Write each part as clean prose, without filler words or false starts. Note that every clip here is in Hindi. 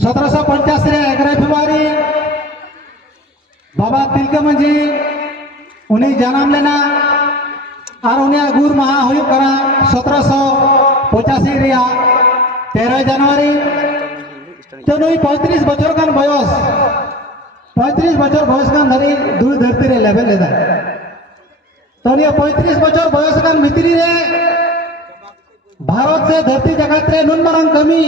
1785 रे 11 फेब्रुआरी बाबा तिलका मांझी उन्हीं जन्म लेना और उन्हें गुर महा हुई करा 1785 रिया 13 जनवरी तो नुई 35 बचर कान बयस 35 बचर बयस कान धरी दूर धरती रे लेवल लेदा तो निया 35 बचर बयस कान भितरी रे भारत से धरती जगत रे नुन मारंग कमी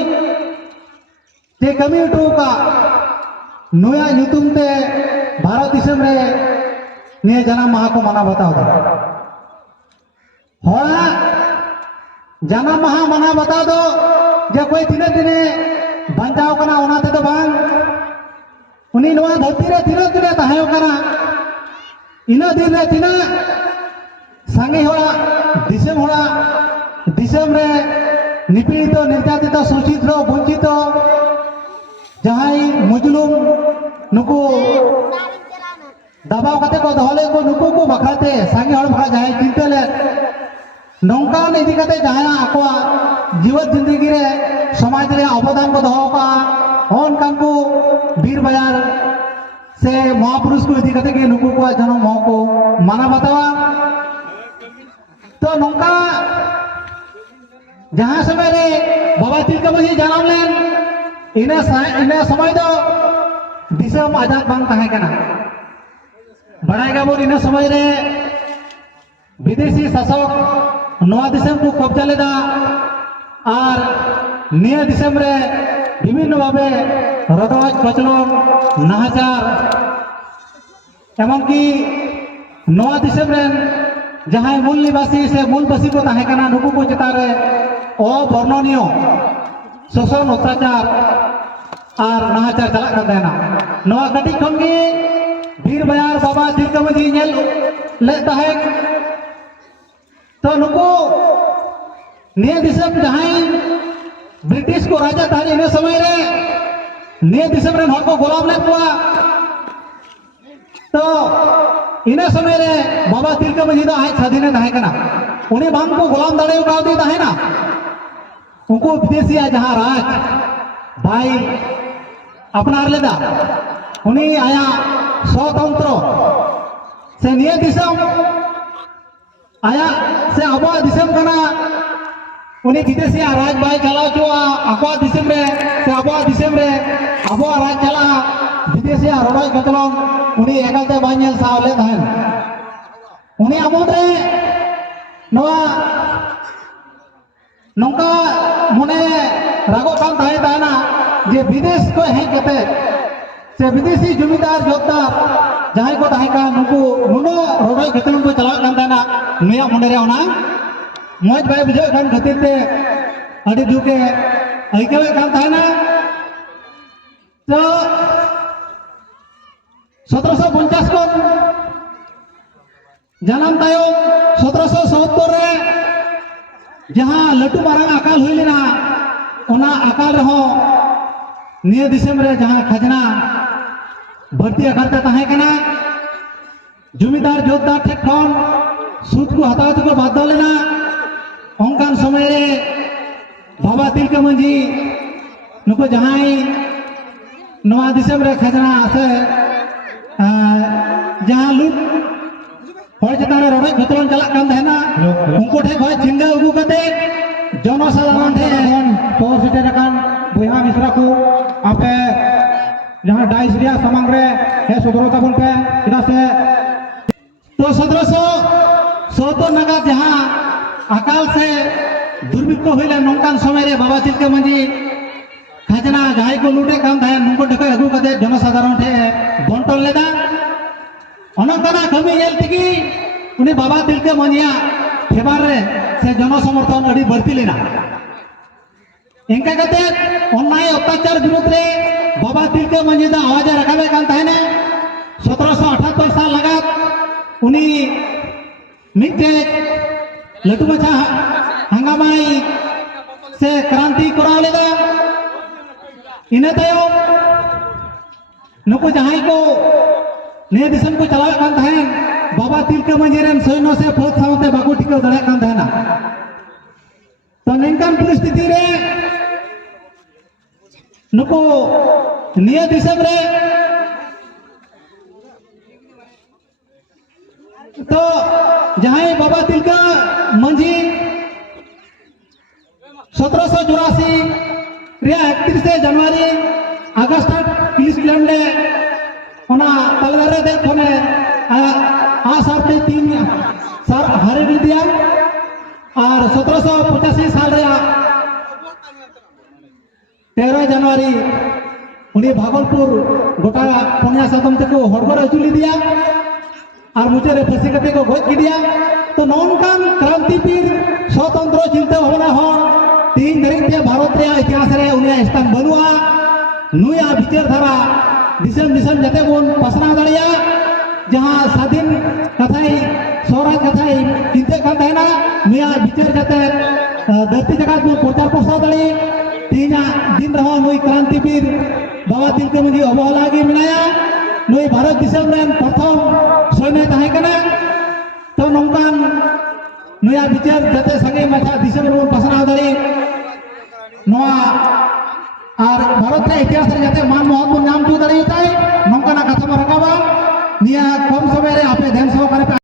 ते कमी उठू का नुया युतुम ते भारत दिसम रे निया जन्म महा को मना बताओ दो होया जन्म महा मना बता दो जे कोई तिने तिने बंचाव कना ओना ते तो बांग उनी नवा धरती रे तिने तिने ताहेव कना इना दिन रे तिना सांगे होड़ा दिसम रे निपीड़ित निर्यातित शोषित वंचित जहां मुजलुम नुकु दबाव कते को दहले को नुकु को बखराते सांगे हड़ बखरा जहां चिंता ले नौकान इदी कते जहां आकोआ जीवन जिंदगी रे समाज रे अवदान को दहो का होन कान को वीर बयार से महापुरुष को इदी कते के नुकु को जन्म मो को माना बतावा तो नौका जहां समय रे बाबा तिलका मांझी जन्म लेन इना समय दो दिसम आजाद बांग ताहे कना बड़ाएगा बोल इना समय रे विदेशी शासक नवा दिसम को कब्जा लेदा और निया दिसम रे विभिन्न भावे रदज कचलन नाहाचार एमन की नवा दिसम रे जहां मूल निवासी से मूलवासी को ताहे कना नुकु को चेतारे अवर्णनीय शोषण अत्याचार और नाहाचार चला कर देना नवा कटी खन के वीर बयार बाबा तिलका मांझी नेल ले ताहे तो नुकु निया दिसम जहां ब्रिटिश को राजा ताहे इन समय रे निया दिसम रे हर को गोलाम ले पुआ तो इन समय रे बाबा तिलका मांझी दा आज स्वाधीन ताहे कना उनी बांग को गोलाम दाड़े उकाव दी ताहे ना उनको विदेशी जहां राज भाई अपनार लेदा उनी आया स्वतंत्र से निया दिसम आया से अबा दिसम कना उनी विदेशी राज भाई चलाव चुआ अबा दिसम रे से अबा दिसम रे अबा राज चला विदेशी रड़ाई कतलन उनी एकालते बाñel सावले थान उनी अमोद रे नवा नौका मने रागो कान ताहे ताना जे विदेश को हेज कते से विदेशी जमींदार जोतदार जहां को ताहे का नुकु नुनो रोडोय कतलन को चलाव कान ताना नुया मने रे ओना मोज बाय बुझे कान खातिर ते अडी दुके आइकवे कान ताहेना तो 1750 को जन्म तायो 1770 रे जहां लटू मारंग अकाल हुई लेना ओना अकाल रहो निया दिसम रे जहां खजना भर्ती अकारते ताहे कना जमींदार जोतदार ठेक खन सूद को हताव को बाध्य लेना ओंकान समय रे बाबा तिलका मांझी नुको जहां नवा दिसम रे खजना से जहां लुट हर चेतान रड़े घतलन चला कान देना उनको ठे भय चिंगा उगु कते जनसाधारण ठे तोर सिटे कान बुहा मिश्रा को आपे जहां डाइस रिया समांग रे हे सदरता बन पे इना से तो 1770 नगा जहां अकाल से दुर्भिक्ष होइले नौकान समय रे बाबा तिलका मांझी खजना जहां को लूटे कान थाए नुको ठे अगु कते जनसाधारण ठे बंटन लेदा अनंतना कमी नेल तिगी उनी बाबा तिलका मांझिया फेबार रे से जन समर्थन अड़ी बढ़ती लेना इनका कते अन्याय अत्याचार विरोध रे बाबा तिलका मांझी दा आवाज रखाबे कान ताहेने 1778 साल लगात उनी मिटे लटू मचा हंगामाई से क्रांति कराव लेदा इने तायो नुको जहां को निया दिसम को चलाव कान थाहेन बाबा तिलका मांझी रेन सैन्य से फौज सावते बाको टिकाव दाड़े कान थाहेना तो निंकान परिस्थिति रे नुको निया दिसम रे तो जहां बाबा तिलका मंझी 1784 31 जनवरी अगस्त पुलिस क्लेम ले ओना तलगारे दे कोने आ सारते 3 सार हारे दिया और 1785 साल रे 13 जनवरी उन्हें भागलपुर गोटा पुनिया सातम तक हड़बड़ अचुली दिया और मुझे रे फसी कते को गज दिया तो नौनकान क्रांतिवीर स्वतंत्र चिंता भावना हर 3 तारीख भारत रे इतिहास रे उन्हें स्थान बनुआ नुया विचारधारा दिसम दिसम जाते बन पसना दाड़िया जहां स्वाधीन कथाई स्वराज कथाई चिंता कान तहना नुया विचार जाते धरती जगत में प्रचार प्रसार दाड़ी तीना दिन रहो नुई क्रांतिवीर बाबा तिलका मंझी अवहेला गे मिनाया नुई भारत दिसम रेन प्रथम सैन्य ताहे कना तो नौकान नुया विचार जाते संगे माथा दिसम रे पसना दाड़ी नोआ और भारत रे इतिहास रे जाते मान महत्व नाम जो दाड़ी होता है नौकाना कथा रकाबा निया कम समय रे आपे ध्यान सहकारे